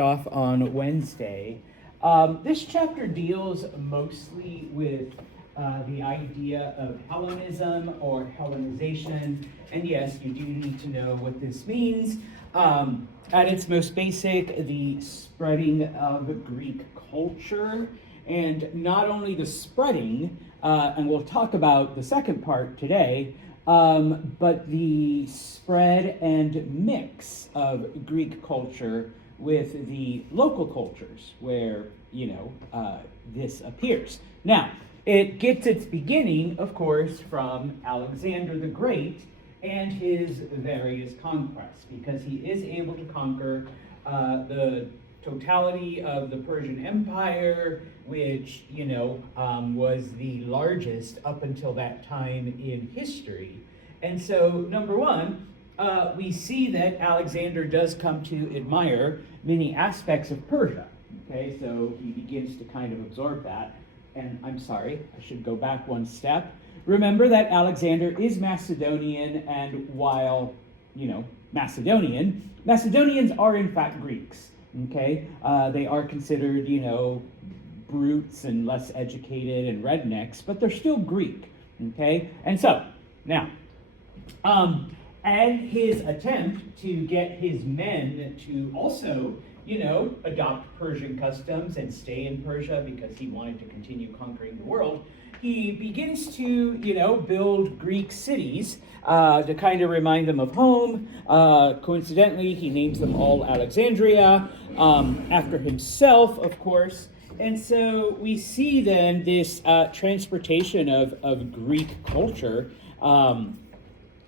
off on Wednesday. This chapter deals mostly with the idea of Hellenism or Hellenization, and yes, you do need to know what this means. At its most basic, the spreading of Greek culture, and not only the spreading, and we'll talk about the second part today, but the spread and mix of Greek culture with the local cultures where, this appears. Now, it gets its beginning, of course, from Alexander the Great and his various conquests, because he is able to conquer the totality of the Persian Empire, which, was the largest up until that time in history. And so, number one, we see that Alexander does come to admire many aspects of Persia. Okay, so he begins to kind of absorb that. And I'm sorry, I should go back one step. Remember that Alexander is Macedonian, and while, Macedonians are in fact Greeks. Okay, they are considered, brutes and less educated and rednecks, but they're still Greek. Okay, and so now, and his attempt to get his men to also, adopt Persian customs and stay in Persia because he wanted to continue conquering the world, he begins to, build Greek cities to kind of remind them of home. Coincidentally, he names them all Alexandria, after himself, of course. And so we see then this transportation of Greek culture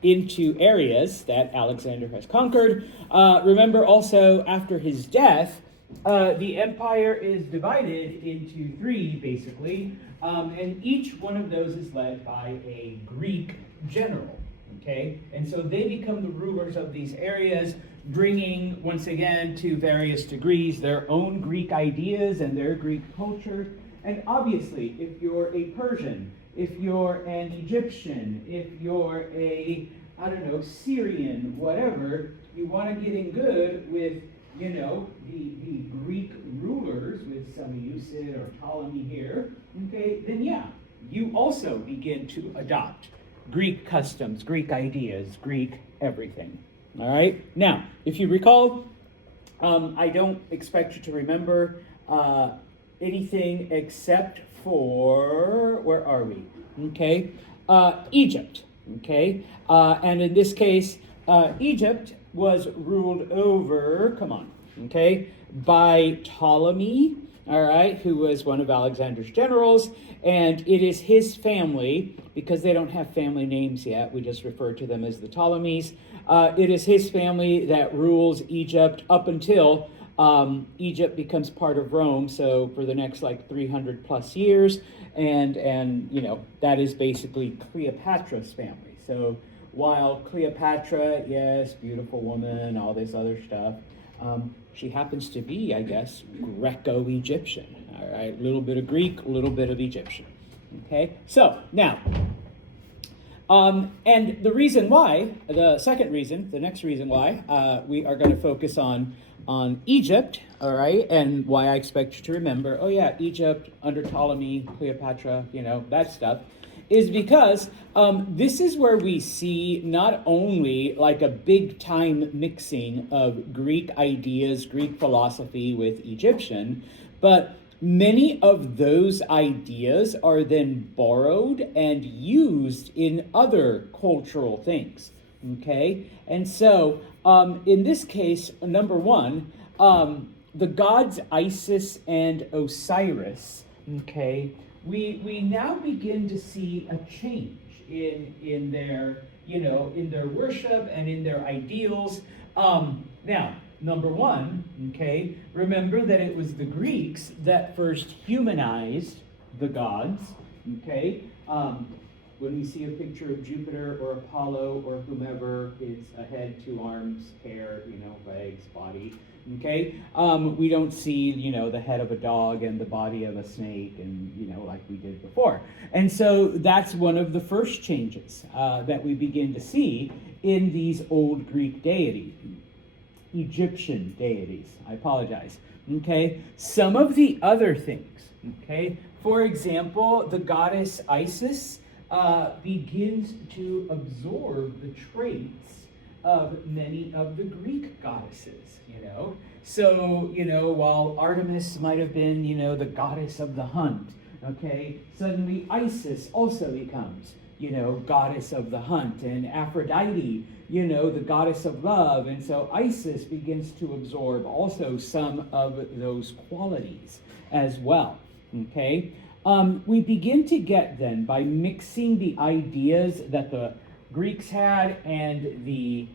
into areas that Alexander has conquered. Remember also, after his death, the empire is divided into three, basically, and each one of those is led by a Greek general, okay? And so they become the rulers of these areas, bringing, once again, to various degrees, their own Greek ideas and their Greek culture. And obviously, if you're a Persian, if you're an Egyptian, if you're a, Syrian, whatever, you want to get in good with, the Greek rulers, with Seleucid or Ptolemy here, okay, then yeah, you also begin to adopt Greek customs, Greek ideas, Greek everything. All right? Now, if you recall, I don't expect you to remember anything except for, where are we? Okay, Egypt, okay? And in this case, Egypt was ruled over, by Ptolemy, all right, who was one of Alexander's generals, and it is his family, because they don't have family names yet, we just refer to them as the Ptolemies. It is his family that rules Egypt up until Egypt becomes part of Rome, so for the next 300 plus years, and that is basically Cleopatra's family. So while Cleopatra, yes, beautiful woman, all this other stuff, she happens to be, I guess, Greco-Egyptian, all right? A little bit of Greek, a little bit of Egyptian, okay? So now, and the reason why, the next reason why we are going to focus on Egypt, all right, and why I expect you to remember, Egypt under Ptolemy, Cleopatra, that stuff, is because this is where we see not only a big time mixing of Greek ideas, Greek philosophy with Egyptian, but many of those ideas are then borrowed and used in other cultural things, okay? And so, in this case, number one, the gods Isis and Osiris, okay, we now begin to see a change in their, in their worship and in their ideals. Now, number one, okay, remember that it was the Greeks that first humanized the gods, okay? When we see a picture of Jupiter or Apollo or whomever, it's a head, two arms, hair, legs, body, okay? We don't see, the head of a dog and the body of a snake and, like we did before. And so that's one of the first changes that we begin to see in these old Greek deities. Egyptian deities. I apologize. Okay, some of the other things. Okay, for example, the goddess Isis begins to absorb the traits of many of the Greek goddesses, So, while Artemis might have been, the goddess of the hunt, okay, suddenly Isis also becomes, goddess of the hunt, and Aphrodite, the goddess of love. And so Isis begins to absorb also some of those qualities as well, okay? We begin to get then, by mixing the ideas that the Greeks had and the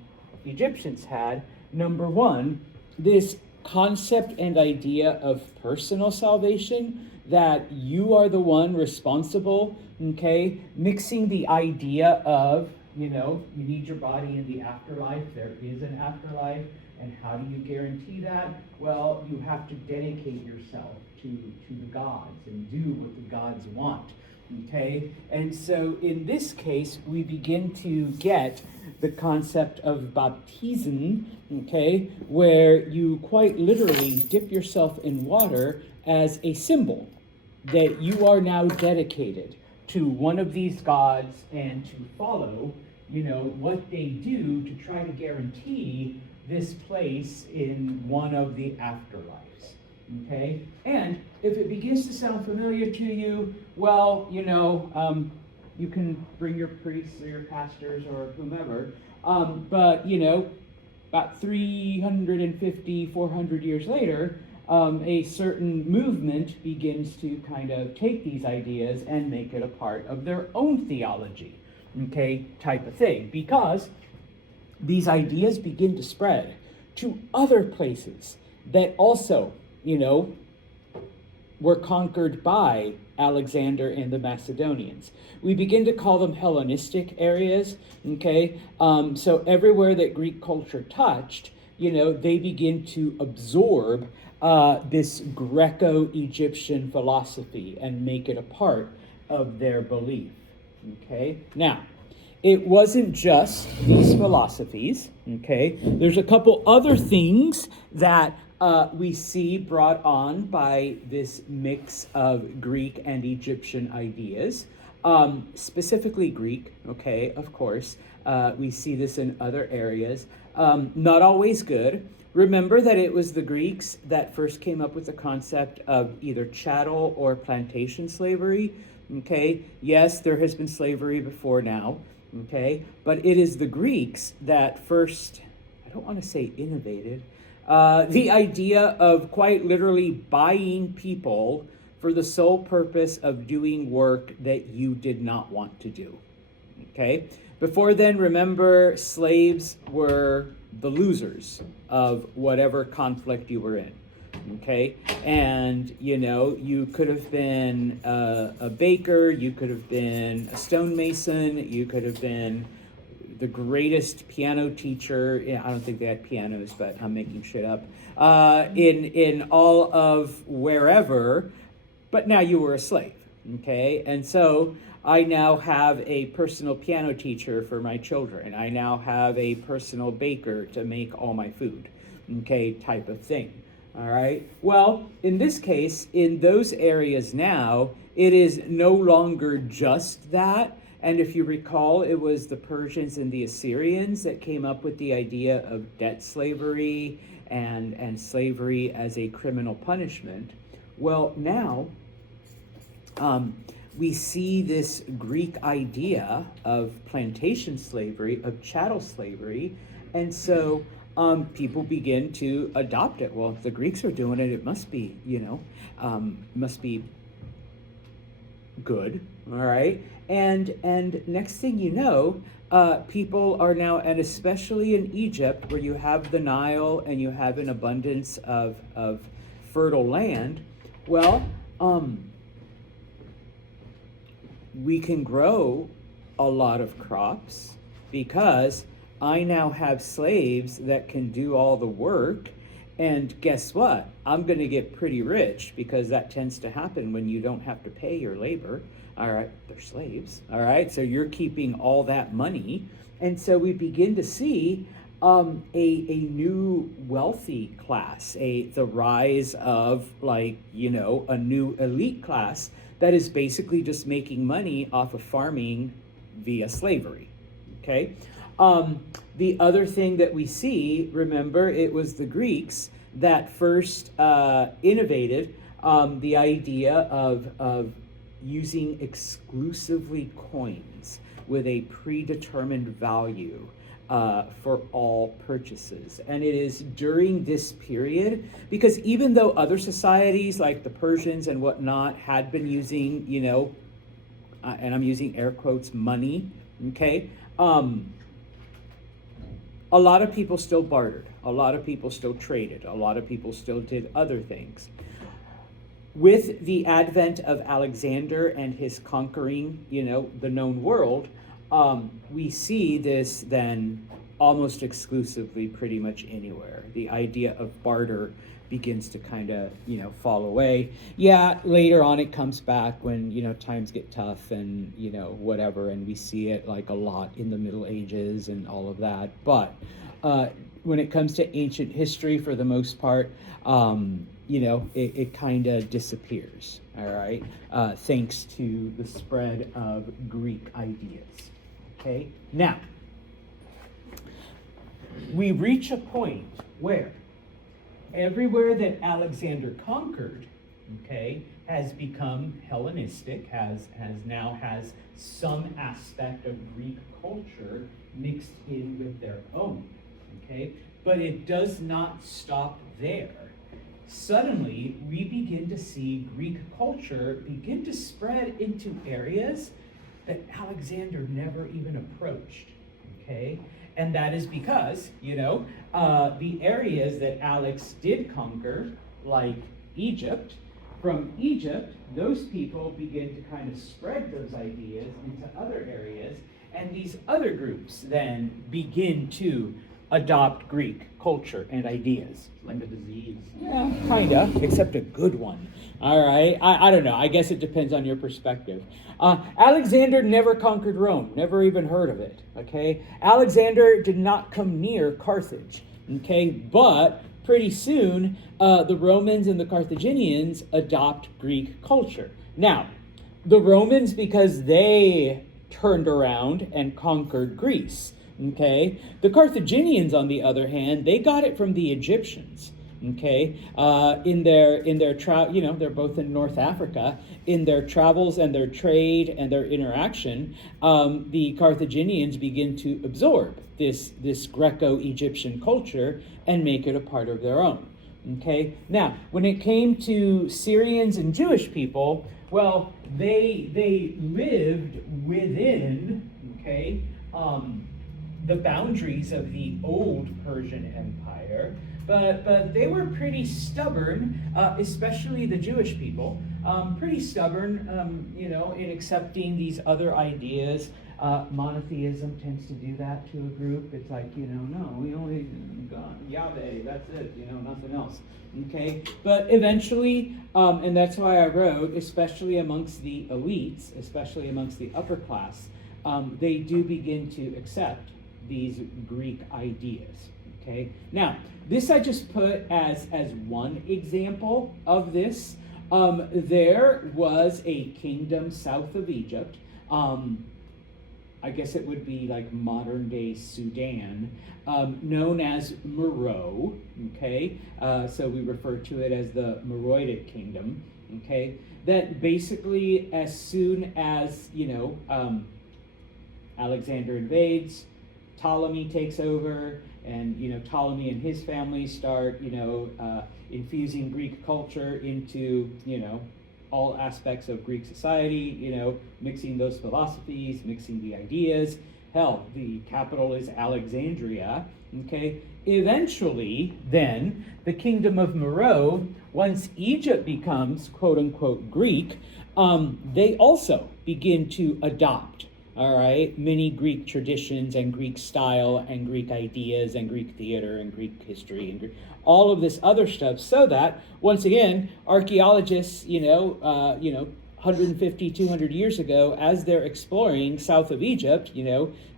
Egyptians had, number one, this concept and idea of personal salvation, that you are the one responsible, okay? Mixing the idea of, you need your body in the afterlife. There is an afterlife. And how do you guarantee that? Well, you have to dedicate yourself to the gods and do what the gods want, okay? And so in this case, we begin to get the concept of baptism, okay, where you quite literally dip yourself in water as a symbol that you are now dedicated to one of these gods and to follow, what they do to try to guarantee this place in one of the afterlives, okay? And if it begins to sound familiar to you, well, you can bring your priests or your pastors or whomever, but, about 350, 400 years later, a certain movement begins to kind of take these ideas and make it a part of their own theology, okay, type of thing, because these ideas begin to spread to other places that also, were conquered by Alexander and the Macedonians. We begin to call them Hellenistic areas, okay? So everywhere that Greek culture touched, they begin to absorb this Greco-Egyptian philosophy and make it a part of their belief, okay? Now, it wasn't just these philosophies, okay? There's a couple other things that we see brought on by this mix of Greek and Egyptian ideas, specifically Greek, okay, of course. We see this in other areas. Not always good. Remember that it was the Greeks that first came up with the concept of either chattel or plantation slavery, okay? Yes, there has been slavery before now, okay? But it is the Greeks that first, I don't want to say innovated, the idea of quite literally buying people for the sole purpose of doing work that you did not want to do, okay? Before then, remember, slaves were the losers of whatever conflict you were in, okay? And, you could have been a baker, you could have been a stonemason, you could have been the greatest piano teacher. I don't think they had pianos, but I'm making shit up. In all of wherever, but now you were a slave, okay? And so I now have a personal piano teacher for my children. I now have a personal baker to make all my food, okay, type of thing, all right? Well, in this case, in those areas now, it is no longer just that. And if you recall, it was the Persians and the Assyrians that came up with the idea of debt slavery and slavery as a criminal punishment. Well, now we see this Greek idea of plantation slavery, of chattel slavery, and so people begin to adopt it. Well, if the Greeks are doing it, it must be, must be good, all right? And next thing you know, people are now, and especially in Egypt, where you have the Nile and you have an abundance of fertile land, well, we can grow a lot of crops because I now have slaves that can do all the work. And guess what? I'm going to get pretty rich because that tends to happen when you don't have to pay your labor. All right, they're slaves. All right, so you're keeping all that money. And so we begin to see a new wealthy class, the rise of, like, a new elite class that is basically just making money off of farming via slavery. Okay. The other thing that we see, remember, it was the Greeks that first innovated the idea of using exclusively coins with a predetermined value for all purchases. And it is during this period, because even though other societies like the Persians and whatnot had been using, and I'm using air quotes, money, okay, a lot of people still bartered. A lot of people still traded. A lot of people still did other things. With the advent of Alexander and his conquering, the known world, we see this then almost exclusively pretty much anywhere. The idea of barter begins to kind of, fall away. Yeah, later on it comes back when, times get tough and, whatever, and we see it like a lot in the Middle Ages and all of that. But when it comes to ancient history, for the most part, it kind of disappears, all right, thanks to the spread of Greek ideas. Okay, now, we reach a point where everywhere that Alexander conquered, okay, has become Hellenistic, has some aspect of Greek culture mixed in with their own, okay? But it does not stop there. Suddenly, we begin to see Greek culture begin to spread into areas that Alexander never even approached, okay? And that is because, the areas that Alex did conquer, like Egypt, from Egypt, those people begin to kind of spread those ideas into other areas, and these other groups then begin to adopt Greek culture and ideas. Like a disease. Yeah, kind of, except a good one. All right, I don't know. I guess it depends on your perspective. Alexander never conquered Rome, never even heard of it, okay? Alexander did not come near Carthage, okay? But pretty soon, the Romans and the Carthaginians adopt Greek culture. Now, the Romans, because they turned around and conquered Greece, okay? The Carthaginians, on the other hand, they got it from the Egyptians. Okay, in their they're both in North Africa. In their travels and their trade and their interaction, the Carthaginians begin to absorb this Greco-Egyptian culture and make it a part of their own. Okay, now when it came to Syrians and Jewish people, well, they lived within the boundaries of the old Persian Empire. But they were pretty stubborn, especially the Jewish people, pretty stubborn, in accepting these other ideas. Monotheism tends to do that to a group. It's like, no, we only God, Yahweh, that's it, nothing else. Okay, but eventually, and that's why I wrote, especially amongst the elites, especially amongst the upper class, they do begin to accept these Greek ideas. Okay, now this I just put as one example of this. There was a kingdom south of Egypt. I guess it would be like modern day Sudan, known as Meroe. Okay, so we refer to it as the Meroitic kingdom. Okay, that basically, as soon as Alexander invades, Ptolemy takes over, and Ptolemy and his family start infusing Greek culture into all aspects of Greek society, mixing those philosophies, mixing the ideas. Hell, the capital is Alexandria. Okay, eventually then the kingdom of Meroe, once Egypt becomes quote unquote Greek, they also begin to adopt many Greek traditions and Greek style and Greek ideas and Greek theater and Greek history and all of this other stuff, so that once again archaeologists, 150, 200 years ago, as they're exploring south of Egypt,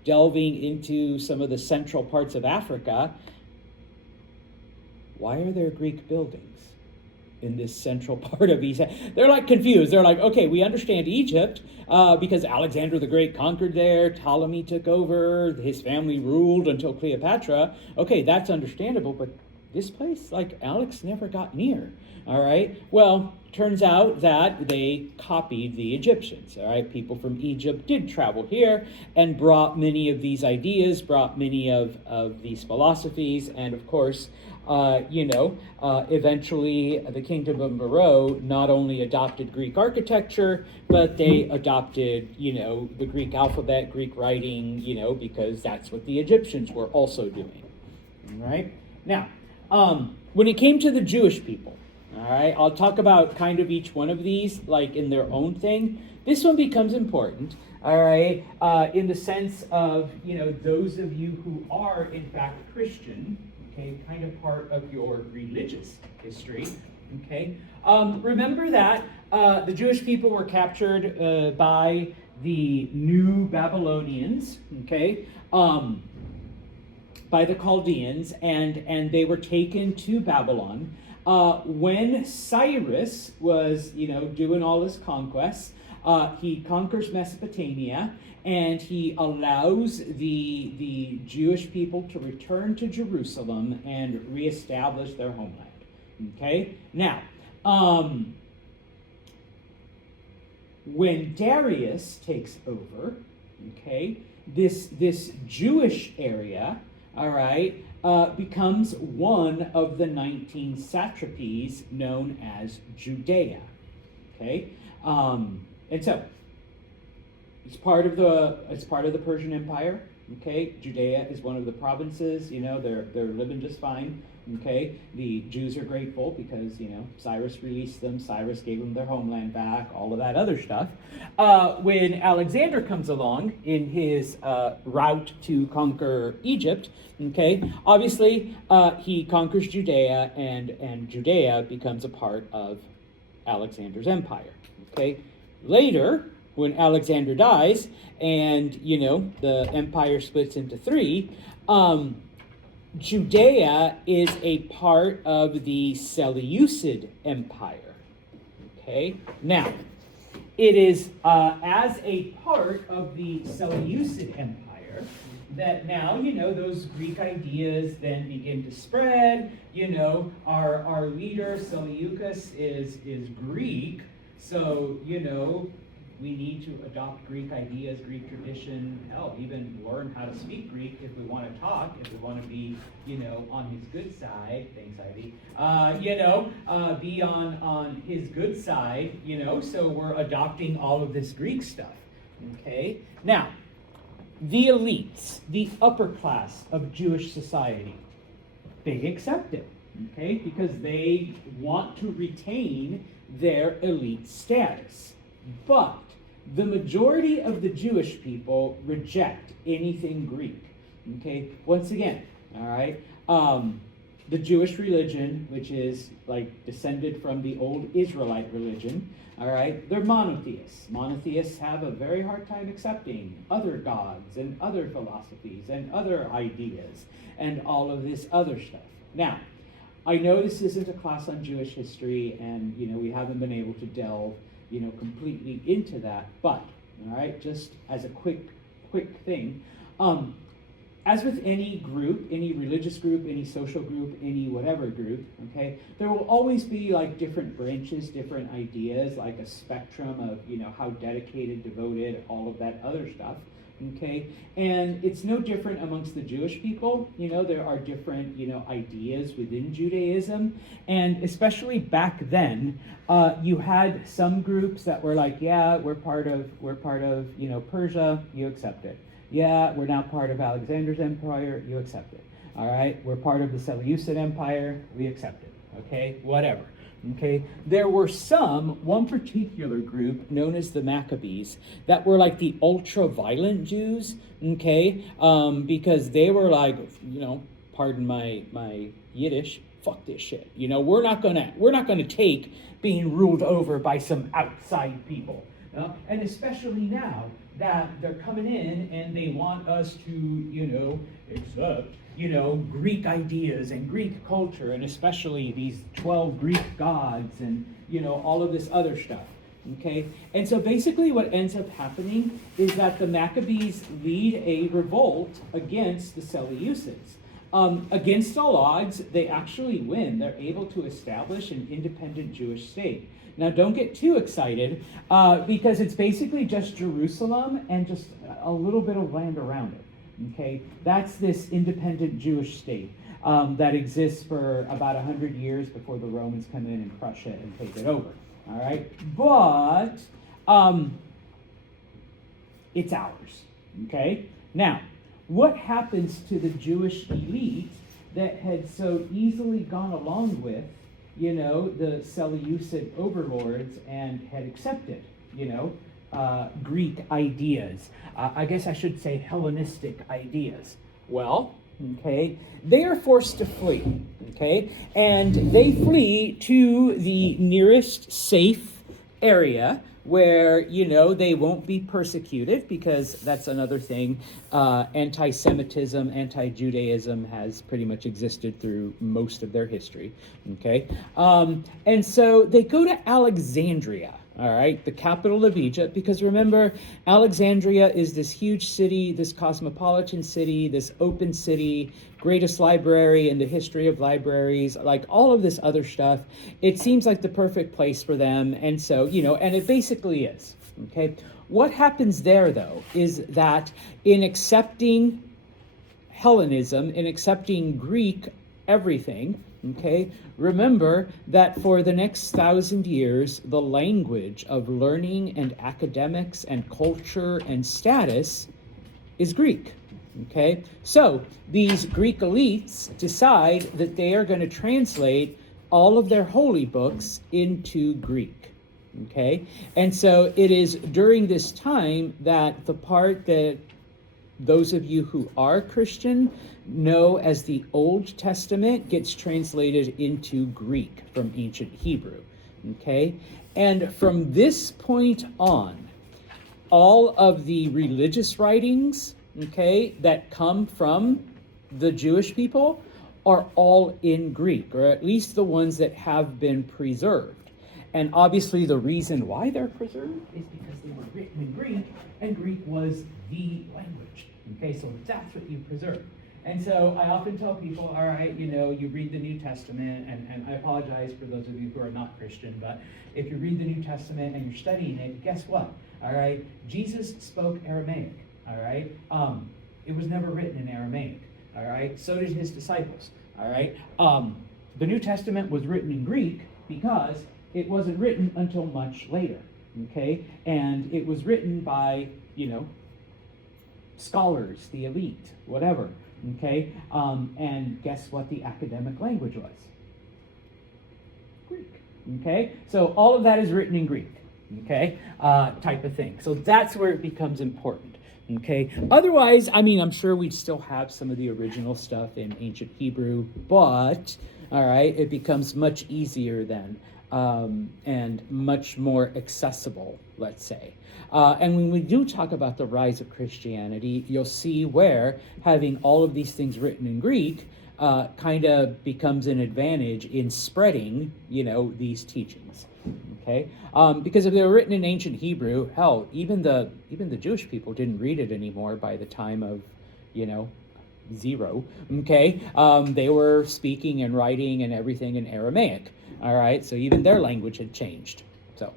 delving into some of the central parts of Africa, why are there Greek buildings in this central part of Egypt? They're like confused. They're like, okay, we understand Egypt because Alexander the Great conquered there, Ptolemy took over, his family ruled until Cleopatra. Okay, that's understandable, but this place, like, Alex never got near. All right, well, turns out that they copied the Egyptians. All right, people from Egypt did travel here and brought many of these ideas, brought many of these philosophies, and of course, eventually the Kingdom of Meroe not only adopted Greek architecture, but they adopted, the Greek alphabet, Greek writing, because that's what the Egyptians were also doing. All right, now, when it came to the Jewish people, all right, I'll talk about kind of each one of these, like in their own thing. This one becomes important, all right, in the sense of, those of you who are, in fact, Christian, okay, kind of part of your religious history, okay. Remember that the Jewish people were captured by the New Babylonians, okay, by the Chaldeans, and they were taken to Babylon. When Cyrus was, doing all his conquests, he conquers Mesopotamia, and he allows the Jewish people to return to Jerusalem and reestablish their homeland. Okay? Now, when Darius takes over, okay, this Jewish area, all right, becomes one of the 19 satrapies known as Judea. Okay, and so it's part of the Persian Empire. Okay, Judea is one of the provinces. They're living just fine. Okay, the Jews are grateful because Cyrus released them. Cyrus gave them their homeland back. All of that other stuff. When Alexander comes along in his route to conquer Egypt, okay, obviously he conquers Judea, and Judea becomes a part of Alexander's empire. Okay, later, when Alexander dies and the empire splits into three, Judea is a part of the Seleucid Empire. Okay, now it is as a part of the Seleucid Empire that now those Greek ideas then begin to spread. Our leader Seleucus is Greek, so we need to adopt Greek ideas, Greek tradition, hell, even learn how to speak Greek if we want to talk, if we want to be, on his good side, thanks Ivy, be on his good side, so we're adopting all of this Greek stuff, okay? Now, the elites, the upper class of Jewish society, they accept it, okay? Because they want to retain their elite status. But the majority of the Jewish people reject anything Greek. Okay, once again, all right, the Jewish religion, which is like descended from the old Israelite religion, all right, they're monotheists. Monotheists have a very hard time accepting other gods and other philosophies and other ideas and all of this other stuff. Now, I know this isn't a class on Jewish history, and we haven't been able to delve completely into that, but all right, just as a quick thing, as with any group, any religious group, any social group, any whatever group, okay, there will always be like different branches, different ideas, like a spectrum of how dedicated, devoted, all of that other stuff. Okay, and it's no different amongst the Jewish people. There are different, ideas within Judaism, and especially back then, you had some groups that were like, yeah, we're part of, Persia, you accept it. Yeah, we're now part of Alexander's empire, you accept it. All right, we're part of the Seleucid Empire, we accept it. Okay, whatever. Okay, there were one particular group known as the Maccabees that were like the ultra-violent Jews, okay, because they were like, pardon my Yiddish, fuck this shit. We're not gonna take being ruled over by some outside people. And especially now that they're coming in and they want us to, accept, Greek ideas and Greek culture, and especially these 12 Greek gods and, all of this other stuff. Okay? And so basically what ends up happening is that the Maccabees lead a revolt against the Seleucids. Against all odds, they actually win. They're able to establish an independent Jewish state. Now, don't get too excited, because it's basically just Jerusalem and just a little bit of land around it. Okay? That's this independent Jewish state that exists for about 100 years before the Romans come in and crush it and take it over. All right? But it's ours. Okay? Now, what happens to the Jewish elite that had so easily gone along with, the Seleucid overlords and had accepted, Greek ideas? I guess I should say Hellenistic ideas. Well, okay, they are forced to flee, okay? And they flee to the nearest safe area where, they won't be persecuted, because that's another thing. Anti-Semitism, anti-Judaism has pretty much existed through most of their history, okay? And so they go to Alexandria, all right, the capital of Egypt, because remember, Alexandria is this huge city, this cosmopolitan city, this open city, greatest library in the history of libraries, like all of this other stuff. It seems like the perfect place for them, and so, and it basically is, okay? What happens there, though, is that in accepting Hellenism, in accepting Greek everything, okay, remember that for the next 1,000 years, the language of learning and academics and culture and status is Greek. Okay, so these Greek elites decide that they are going to translate all of their holy books into Greek. Okay, and so it is during this time that the part that those of you who are Christian know as the Old Testament gets translated into Greek from ancient Hebrew. Okay, and from this point on, all of the religious writings, okay, that come from the Jewish people are all in Greek, or at least the ones that have been preserved. And obviously the reason why they're preserved is because they were written in Greek, and Greek was the language. Okay, so that's what you preserve. And so I often tell people, all right, you read the New Testament, and I apologize for those of you who are not Christian, but if you read the New Testament and you're studying it, guess what? All right, Jesus spoke Aramaic. All right, it was never written in Aramaic. All right, so did his disciples. All right, the New Testament was written in Greek because it wasn't written until much later. Okay, and it was written by scholars, the elite, whatever. Okay, and guess what the academic language was? Greek. Okay, so all of that is written in Greek. Okay, type of thing. So that's where it becomes important. Okay. Otherwise, I'm sure we'd still have some of the original stuff in ancient Hebrew, but all right, it becomes much easier then, and much more accessible, let's say. And when we do talk about the rise of Christianity, you'll see where having all of these things written in Greek kind of becomes an advantage in spreading, these teachings. Okay, because if they were written in ancient Hebrew, hell, even the Jewish people didn't read it anymore by the time of, zero. Okay, they were speaking and writing and everything in Aramaic. All right, so even their language had changed. So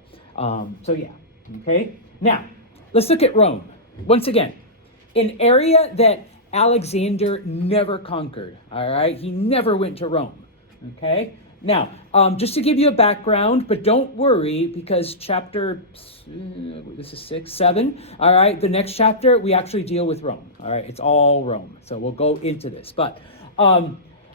yeah. Okay. Now, let's look at Rome once again, an area that Alexander never conquered. All right, he never went to Rome. Okay. Now, just to give you a background, but don't worry, because chapter, this is 6, 7, all right, the next chapter, we actually deal with Rome, all right, it's all Rome, so we'll go into this, but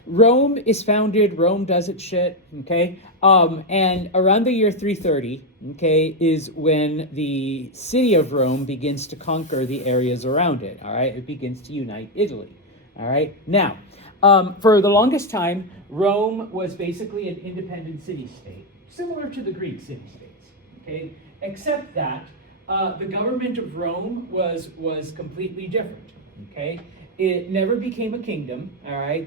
Rome is founded, Rome does its shit, okay, and around the year 330, okay, is when the city of Rome begins to conquer the areas around it, all right, it begins to unite Italy, all right, now, For the longest time, Rome was basically an independent city-state, similar to the Greek city-states, okay? Except that the government of Rome was completely different, okay? It never became a kingdom, all right?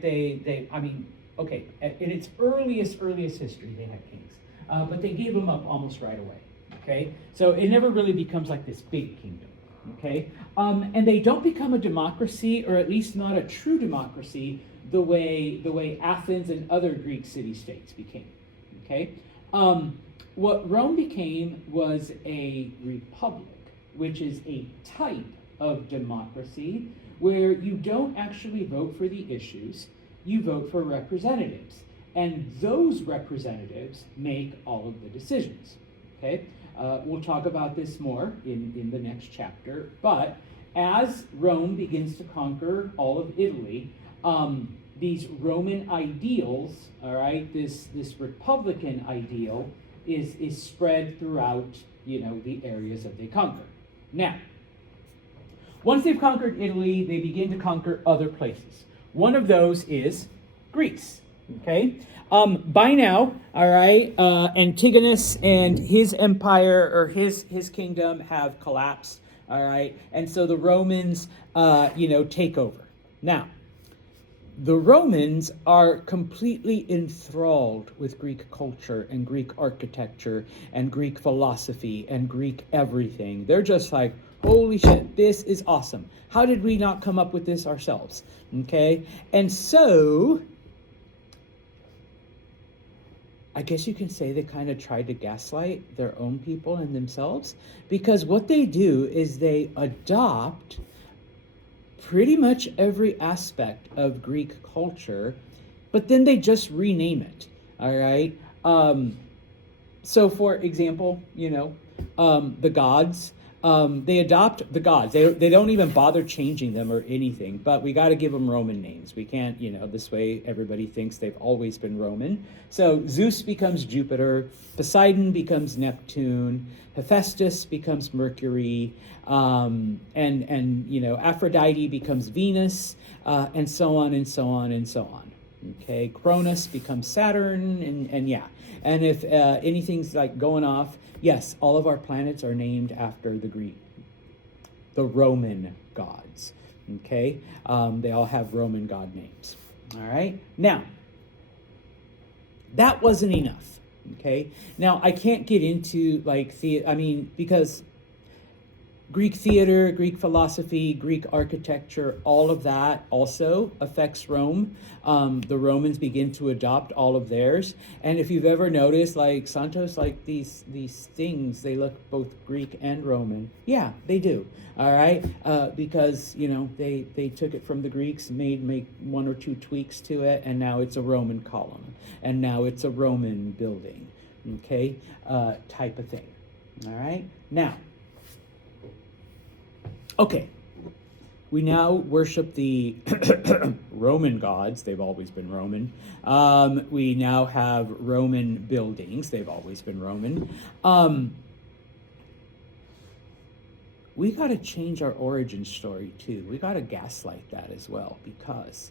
Okay, in its earliest history, they had kings, but they gave them up almost right away, okay? So it never really becomes like this big kingdom, okay? And they don't become a democracy, or at least not a true democracy, the way Athens and other Greek city-states became, okay? What Rome became was a republic, which is a type of democracy where you don't actually vote for the issues, you vote for representatives. And those representatives make all of the decisions, okay? We'll talk about this more in the next chapter, but as Rome begins to conquer all of Italy, these Roman ideals, all right, this republican ideal is spread throughout, the areas that they conquer. Now, once they've conquered Italy, they begin to conquer other places. One of those is Greece, okay? By now, all right, Antigonus and his empire, or his kingdom, have collapsed, all right? And so the Romans, take over. Now, the Romans are completely enthralled with Greek culture and Greek architecture and Greek philosophy and Greek everything. They're just like, holy shit, this is awesome. How did we not come up with this ourselves? Okay? And so, I guess you can say they kind of tried to gaslight their own people and themselves, because what they do is they adopt pretty much every aspect of Greek culture, but then they just rename it, all right? So for example, the gods, they adopt the gods. They don't even bother changing them or anything, but we got to give them Roman names. We can't, this way everybody thinks they've always been Roman. So Zeus becomes Jupiter, Poseidon becomes Neptune, Hephaestus becomes Mercury, and Aphrodite becomes Venus, and so on and so on and so on. Okay, Cronus becomes Saturn, and yeah. And if anything's like going off, yes, all of our planets are named after the Roman gods. Okay, they all have Roman god names. All right, now that wasn't enough. Okay, now I can't get into because Greek theater, Greek philosophy, Greek architecture, all of that also affects Rome. The Romans begin to adopt all of theirs. And if you've ever noticed, like Santos, like these things, they look both Greek and Roman. Yeah, they do. All right, because they took it from the Greeks, made one or two tweaks to it, and now it's a Roman column, and now it's a Roman building. Okay, type of thing. All right, now. Okay, we now worship the Roman gods. They've always been Roman. We now have Roman buildings. They've always been Roman. We got to change our origin story too. We got to gaslight that as well, because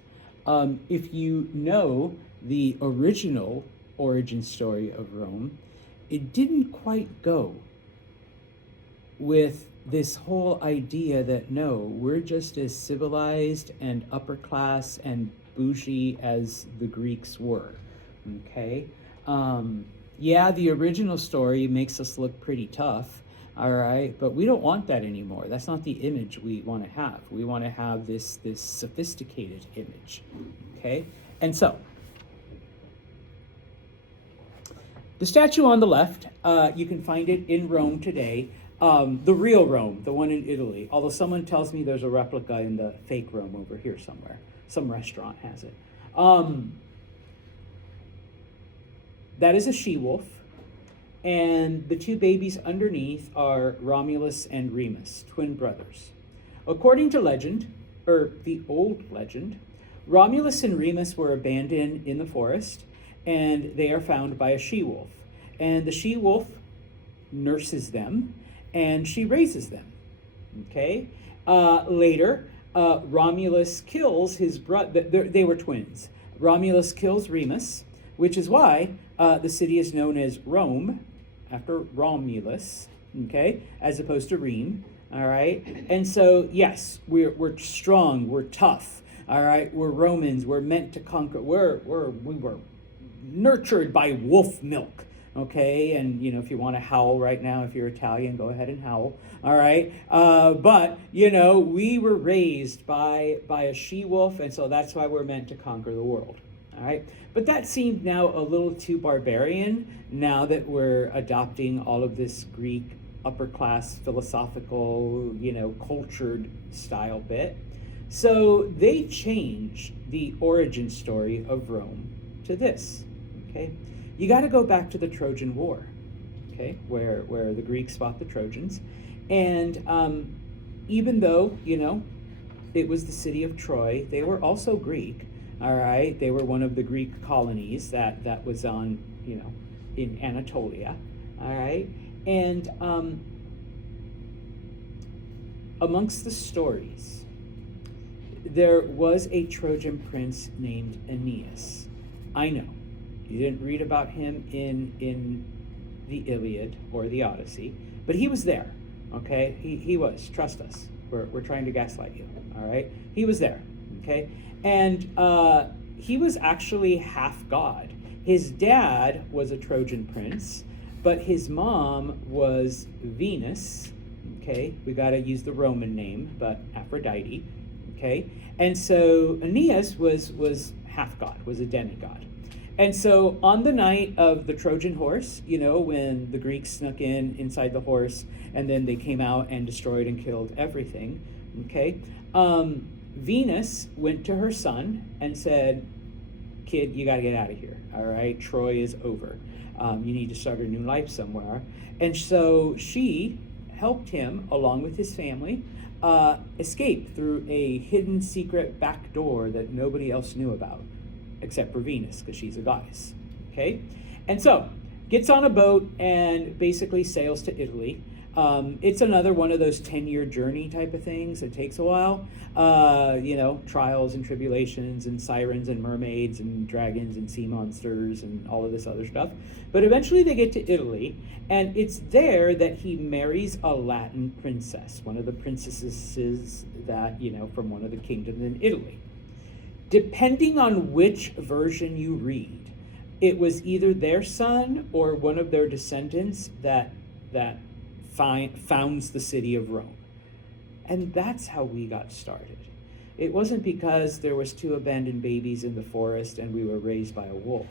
if you know the original origin story of Rome, it didn't quite go with this whole idea that no, we're just as civilized and upper class and bougie as the Greeks were. Okay, yeah, the original story makes us look pretty tough, all right, but we don't want that anymore. That's not the image we want to have. We want to have this sophisticated image. Okay, and so the statue on the left, you can find it in Rome today. The real Rome, the one in Italy, although someone tells me there's a replica in the fake Rome over here somewhere. Some restaurant has it. That is a she-wolf, and the two babies underneath are Romulus and Remus, twin brothers. According to legend, or the old legend, Romulus and Remus were abandoned in the forest, and they are found by a she-wolf. And the she-wolf nurses them, and she raises them. Okay. Later, Romulus kills his brother. They were twins. Romulus kills Remus, which is why the city is known as Rome, after Romulus, okay, as opposed to Rheims, all right? And so, yes, we're strong, we're tough, all right? We're Romans, we're meant to conquer. We were nurtured by wolf milk, okay? And, you know, if you want to howl right now, if you're Italian, go ahead and howl, all right? But, you know, we were raised by a she-wolf, and so that's why we're meant to conquer the world, all right? But that seemed now a little too barbarian now that we're adopting all of this Greek upper-class philosophical, you know, cultured style bit. So they changed the origin story of Rome to this, okay? You got to go back to the Trojan War, okay, where the Greeks fought the Trojans. And even though, you know, it was the city of Troy, they were also Greek, all right? They were one of the Greek colonies that was on, you know, in Anatolia, all right? And amongst the stories, there was a Trojan prince named Aeneas. I know, you didn't read about him in the Iliad or the Odyssey, but he was there, okay? He was, trust us. We're trying to gaslight you, all right? He was there, okay? And he was actually half god. His dad was a Trojan prince, but his mom was Venus, okay? We got to use the Roman name, but Aphrodite, okay? And so Aeneas was half god, was a demigod. And so on the night of the Trojan horse, you know, when the Greeks snuck inside the horse, and then they came out and destroyed and killed everything, okay? Venus went to her son and said, kid, you got to get out of here, all right? Troy is over. You need to start a new life somewhere. And so she helped him, along with his family, escape through a hidden secret back door that nobody else knew about, except for Venus, because she's a goddess, okay? And so, gets on a boat and basically sails to Italy. It's another one of those 10-year journey type of things. It takes a while. You know, trials and tribulations and sirens and mermaids and dragons and sea monsters and all of this other stuff. But eventually they get to Italy, and it's there that he marries a Latin princess, one of the princesses that, you know, from one of the kingdoms in Italy. Depending on which version you read, it was either their son or one of their descendants that founds the city of Rome. And that's how we got started. It wasn't because there was 2 abandoned babies in the forest and we were raised by a wolf.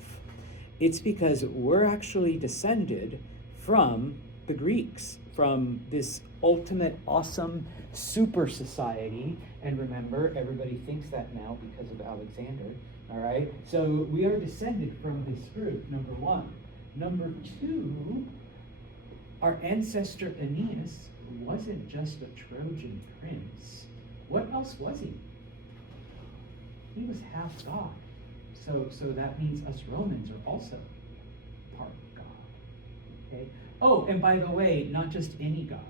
It's because we're actually descended from the Greeks, from this ultimate awesome super society. And remember, everybody thinks that now because of Alexander, all right? So we are descended from this group, number 1. Number 2, our ancestor Aeneas wasn't just a Trojan prince. What else was he? He was half god. So that means us Romans are also part god. Okay? Oh, and by the way, not just any god.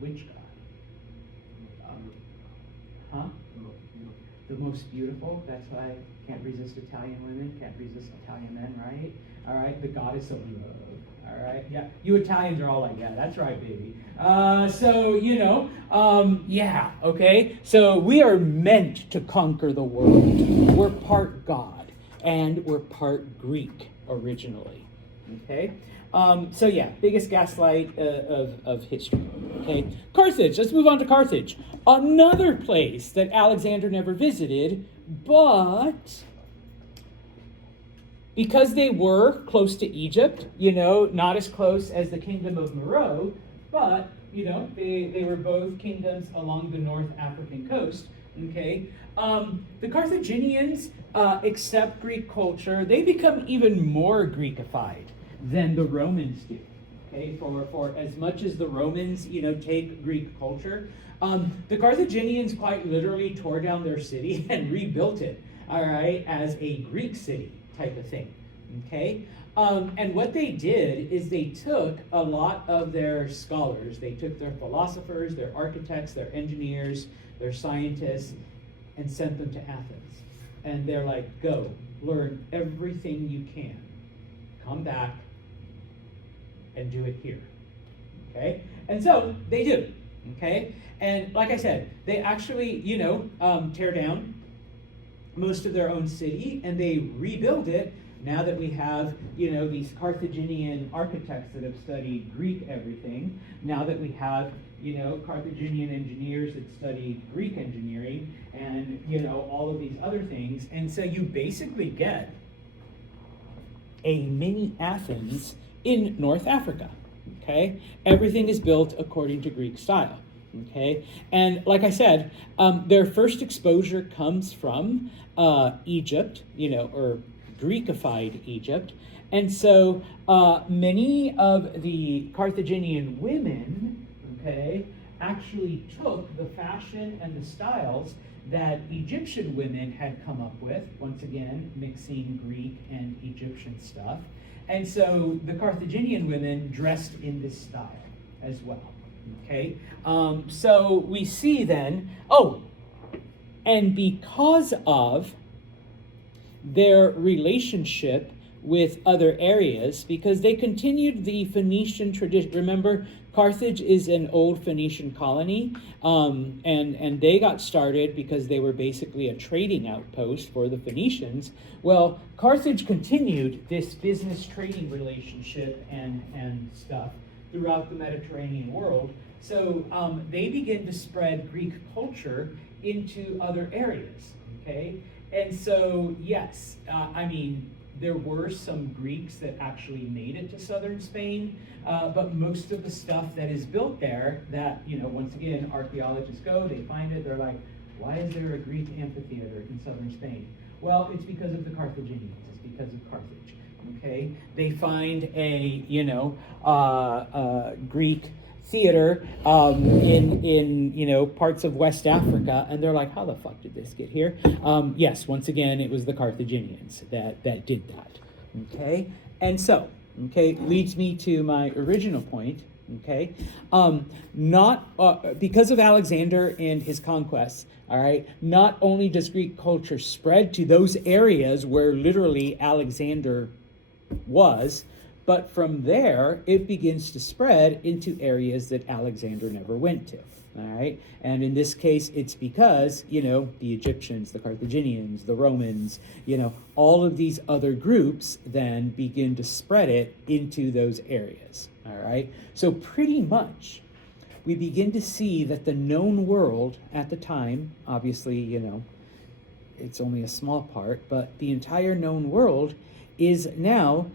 Which god? Huh? The most beautiful. That's why I can't resist Italian women, can't resist Italian men, right? All right, the goddess of love. All right, yeah, you Italians are all like, yeah, that's right, baby. So, you know, yeah, okay? So we are meant to conquer the world. We're part God, and we're part Greek originally, okay? So yeah, biggest gaslight of history, okay? Carthage, let's move on to Carthage. Another place that Alexander never visited, but because they were close to Egypt, you know, not as close as the kingdom of Meroe, but, you know, they were both kingdoms along the North African coast, okay? The Carthaginians accept Greek culture. They become even more Greekified than the Romans do, okay? For as much as the Romans, you know, take Greek culture, the Carthaginians quite literally tore down their city and rebuilt it, all right, as a Greek city type of thing, okay? And what they did is they took a lot of their scholars, they took their philosophers, their architects, their engineers, their scientists, and sent them to Athens. And they're like, go, learn everything you can. Come back and do it here. Okay? And so they do. Okay? And like I said, they actually, tear down most of their own city and they rebuild it. Now that we have, these Carthaginian architects that have studied Greek everything, now that we have, Carthaginian engineers that study Greek engineering and, all of these other things. And so you basically get a mini Athens in North Africa, okay? Everything is built according to Greek style, okay? And like I said, their first exposure comes from Egypt, or Greekified Egypt. And so many of the Carthaginian women, okay, actually took the fashion and the styles that Egyptian women had come up with, once again, mixing Greek and Egyptian stuff. And so the Carthaginian women dressed in this style as well, okay? So we see then, and because of their relationship with other areas, because they continued the Phoenician tradition. Remember, Carthage is an old Phoenician colony, and they got started because they were basically a trading outpost for the Phoenicians. Well, Carthage continued this business trading relationship and stuff throughout the Mediterranean world. So they begin to spread Greek culture into other areas, okay? And so, yes, there were some Greeks that actually made it to southern Spain, but most of the stuff that is built there that, once again, archaeologists go, they find it, they're like, why is there a Greek amphitheater in southern Spain? Well, it's because of the Carthaginians, it's because of Carthage, okay? They find a, Greek theater in parts of West Africa, and they're like, how the fuck did this get here? Yes, once again, it was the Carthaginians that did that. Okay, and so leads me to my original point. Okay, not because of Alexander and his conquests. All right, not only does Greek culture spread to those areas where literally Alexander was, but from there, it begins to spread into areas that Alexander never went to, all right? And in this case, it's because, the Egyptians, the Carthaginians, the Romans, all of these other groups then begin to spread it into those areas, all right? So pretty much, we begin to see that the known world at the time, obviously, it's only a small part, but the entire known world is now,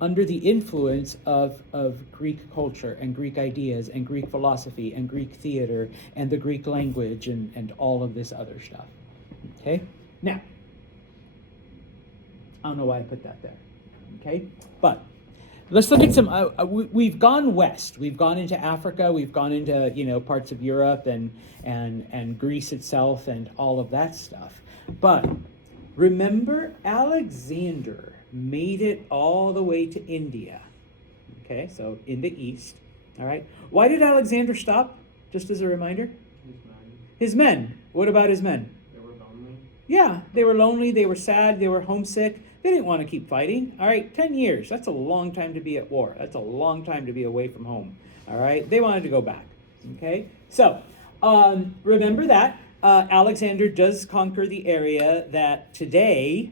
under the influence of Greek culture and Greek ideas and Greek philosophy and Greek theater and the Greek language and all of this other stuff. Okay? Now, I don't know why I put that there. Okay? But let's look at some, we've gone west. We've gone into Africa. We've gone into, parts of Europe and Greece itself and all of that stuff. But remember, Alexander made it all the way to India. Okay, so in the east. All right. Why did Alexander stop? Just as a reminder. His men. What about his men? They were lonely. Yeah, they were lonely. They were sad. They were homesick. They didn't want to keep fighting. All right, 10 years. That's a long time to be at war. That's a long time to be away from home. All right. They wanted to go back. Okay. So remember that. Alexander does conquer the area that today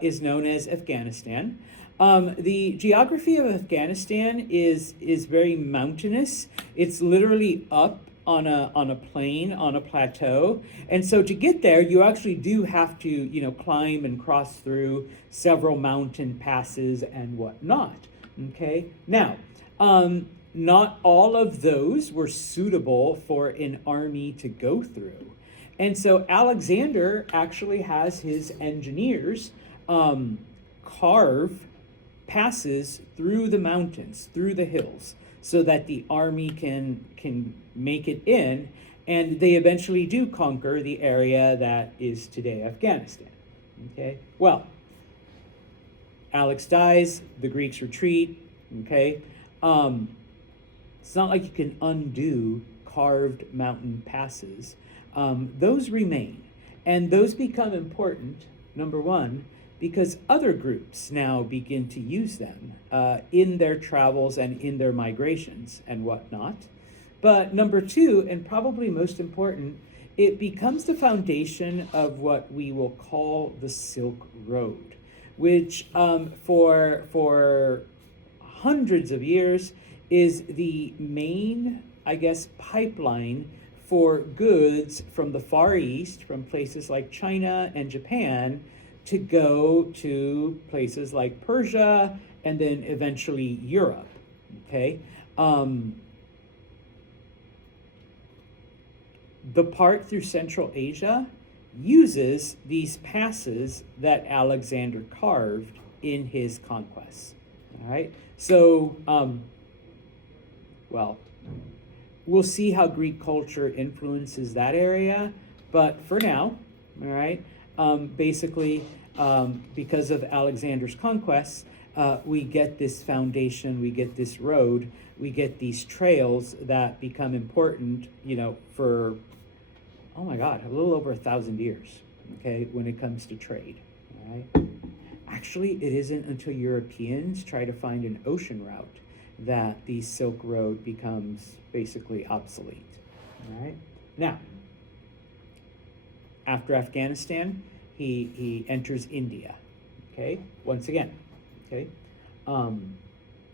is known as Afghanistan. The geography of Afghanistan is very mountainous. It's literally up on a plain, on a plateau. And so to get there, you actually do have to, climb and cross through several mountain passes and whatnot. Okay. Now, not all of those were suitable for an army to go through. And so Alexander actually has his engineers carve passes through the mountains, through the hills, so that the army can make it in, and they eventually do conquer the area that is today Afghanistan. Okay? Well, Alex dies, the Greeks retreat, okay? It's not like you can undo carved mountain passes. Those remain, and those become important, number one, because other groups now begin to use them in their travels and in their migrations and whatnot. But number two, and probably most important, it becomes the foundation of what we will call the Silk Road, which for hundreds of years is the main, I guess, pipeline for goods from the Far East, from places like China and Japan, to go to places like Persia and then eventually Europe, okay? The part through Central Asia uses these passes that Alexander carved in his conquests, all right? So, well, we'll see how Greek culture influences that area, but for now, all right, basically, because of Alexander's conquests, we get this foundation, we get this road, we get these trails that become important, you know, for, oh my God, a little over 1,000 years, okay, when it comes to trade, all right? Actually, it isn't until Europeans try to find an ocean route that the Silk Road becomes basically obsolete, all right? Now, after Afghanistan, he enters India, okay? Once again, okay?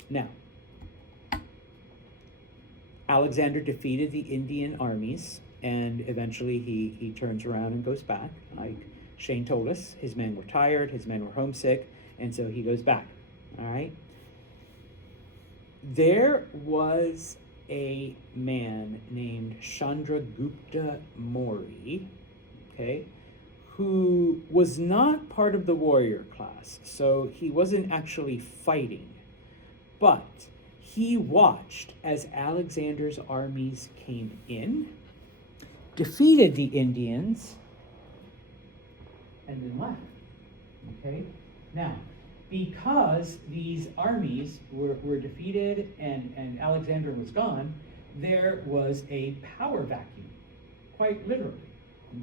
Now, Alexander defeated the Indian armies, and eventually he turns around and goes back. Like Shane told us, his men were tired, his men were homesick, and so he goes back, all right? There was a man named Chandragupta Maurya, okay, who was not part of the warrior class, so he wasn't actually fighting, but he watched as Alexander's armies came in, defeated the Indians, and then left, okay? Now, because these armies were defeated and Alexander was gone, there was a power vacuum, quite literally,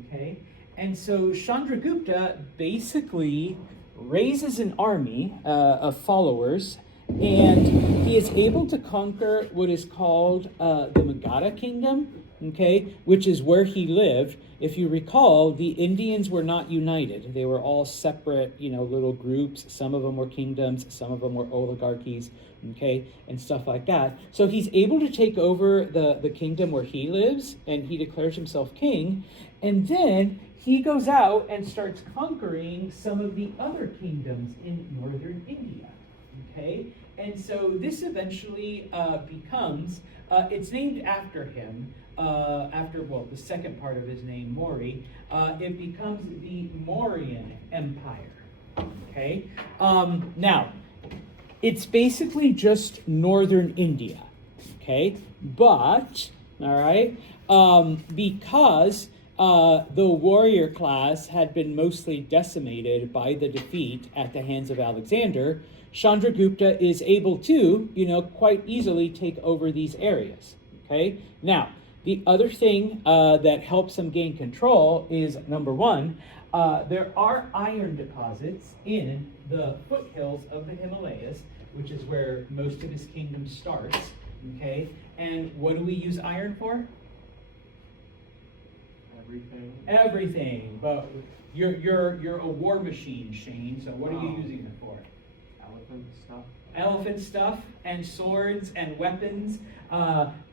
okay? And so Chandragupta basically raises an army of followers, and he is able to conquer what is called the Magadha kingdom, okay, which is where he lived. If you recall, the Indians were not united. They were all separate, you know, little groups. Some of them were kingdoms, some of them were oligarchies, okay, and stuff like that. So he's able to take over the kingdom where he lives, and he declares himself king, and then he goes out and starts conquering some of the other kingdoms in northern India, okay? And so this eventually becomes, it's named after him, the second part of his name, Maurya, it becomes the Mauryan Empire, okay? Now, it's basically just northern India, okay? But, all right, because the warrior class had been mostly decimated by the defeat at the hands of Alexander, Chandragupta is able to, you know, quite easily take over these areas, okay? Now, the other thing that helps him gain control is, number one, there are iron deposits in the foothills of the Himalayas, which is where most of his kingdom starts, okay? And what do we use iron for? Everything. But you're a war machine, Shane, so what are you using it for? Elephant stuff and swords and weapons,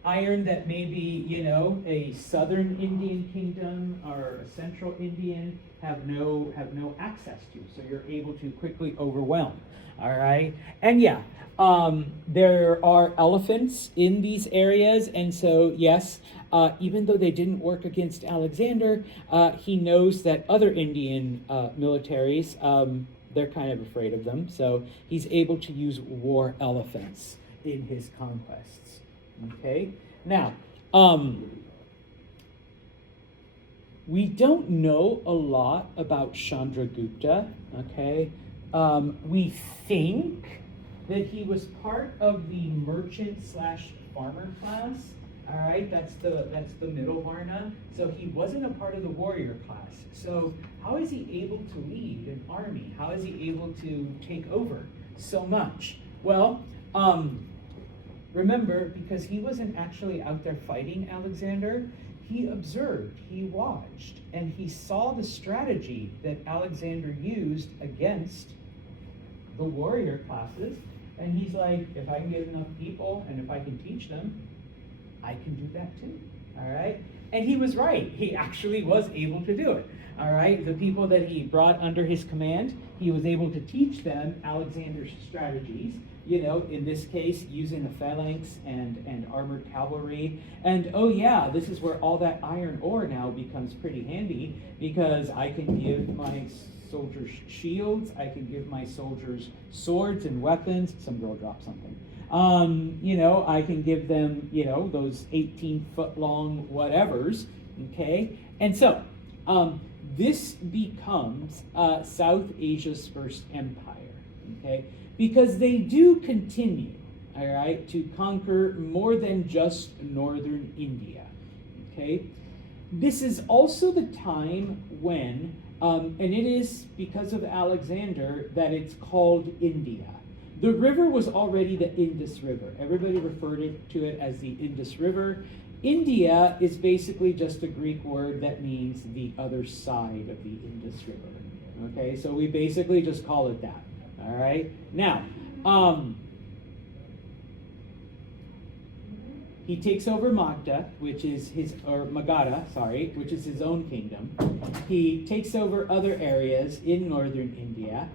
iron that maybe, you know, a southern Indian kingdom or a central Indian have no access to, so you're able to quickly overwhelm. All right, and yeah, there are elephants in these areas, and so yes, even though they didn't work against Alexander, he knows that other Indian militaries, they're kind of afraid of them, so he's able to use war elephants in his conquests, okay? Now, we don't know a lot about Chandragupta, okay? We think that he was part of the merchant/farmer class. All right, that's the middle Varna. So he wasn't a part of the warrior class. So how is he able to lead an army? How is he able to take over so much? Well, remember, because he wasn't actually out there fighting Alexander, he observed, he watched, and he saw the strategy that Alexander used against the warrior classes. And he's like, if I can get enough people and if I can teach them, I can do that too. All right? And he was right. He actually was able to do it. All right? The people that he brought under his command, he was able to teach them Alexander's strategies. You know, in this case, using the phalanx and armored cavalry. And oh yeah, this is where all that iron ore now becomes pretty handy, because I can give my soldiers shields, I can give my soldiers swords and weapons. Some girl dropped something. You know, I can give them, you know, those 18-foot long whatevers, okay? And so, this becomes South Asia's first empire, okay? Because they do continue, all right, to conquer more than just northern India, okay? This is also the time when, and it is because of Alexander that it's called India. The river was already the Indus River. Everybody referred to it as the Indus River. India is basically just a Greek word that means the other side of the Indus River. Okay, so we basically just call it that. All right. Now, he takes over Magda, which is Magadha, which is his own kingdom. He takes over other areas in northern India.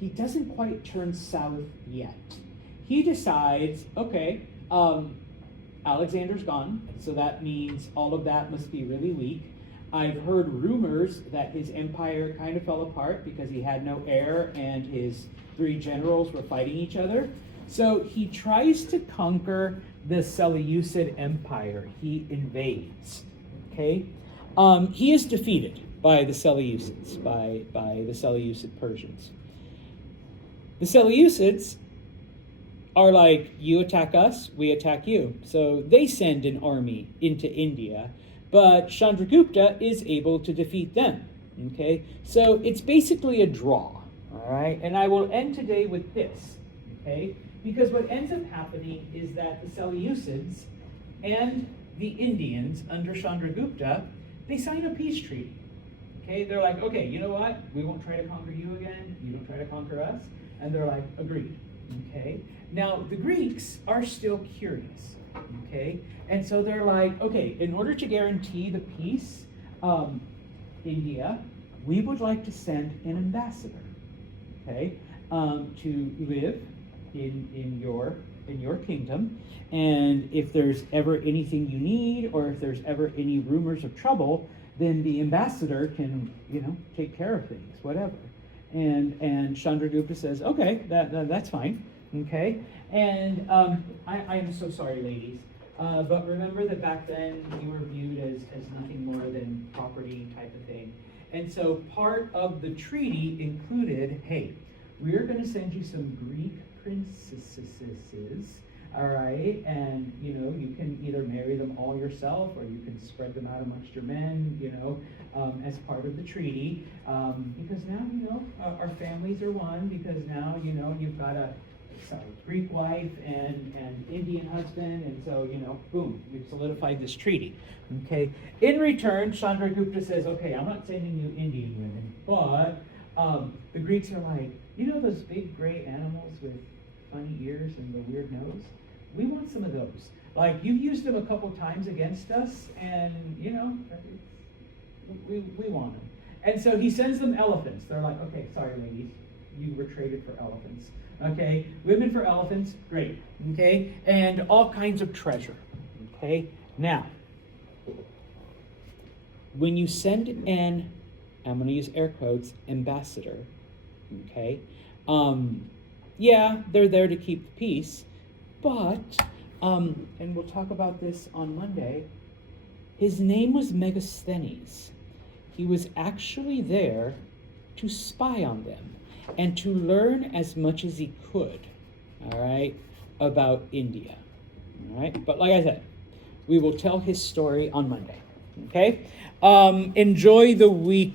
He doesn't quite turn south yet. He decides, okay, Alexander's gone, so that means all of that must be really weak. I've heard rumors that his empire kind of fell apart because he had no heir and his 3 generals were fighting each other. So he tries to conquer the Seleucid Empire. He invades, okay? He is defeated by the Seleucids, by the Seleucid Persians. The Seleucids are like, you attack us, we attack you. So they send an army into India, but Chandragupta is able to defeat them, okay? So it's basically a draw, all right? And I will end today with this, okay? Because what ends up happening is that the Seleucids and the Indians under Chandragupta, they sign a peace treaty, okay? They're like, okay, you know what? We won't try to conquer you again. You don't try to conquer us. And they're like, agreed, okay? Now, the Greeks are still curious, okay? And so they're like, okay, in order to guarantee the peace, India, we would like to send an ambassador, okay, to live in your kingdom. And if there's ever anything you need, or if there's ever any rumors of trouble, then the ambassador can, you know, take care of things, whatever. And Chandragupta says, okay, that's fine, okay? And I am so sorry, ladies, but remember that back then you were viewed as nothing more than property type of thing. And so part of the treaty included, hey, we're going to send you some Greek princesses, all right? And, you know, you can either marry them all yourself, or you can spread them out amongst your men, you know, as part of the treaty. Because now, you know, our families are one, because now, you know, you've got a Greek wife and Indian husband, and so, you know, boom, we've solidified this treaty, okay? In return, Chandragupta says, okay, I'm not sending you Indian women, but the Greeks are like, you know those big gray animals with funny ears and the weird nose? We want some of those. Like, you've used them a couple times against us, and, you know, we want them. And so he sends them elephants. They're like, okay, sorry, ladies, you were traded for elephants. Okay, women for elephants, great. Okay, and all kinds of treasure. Okay, now, when you send an, I'm going to use air quotes, ambassador, okay, yeah, they're there to keep the peace, but, and we'll talk about this on Monday, his name was Megasthenes. He was actually there to spy on them. and to learn as much as he could, all right, about India. All right, but like I said, we will tell his story on Monday. Okay, enjoy the week.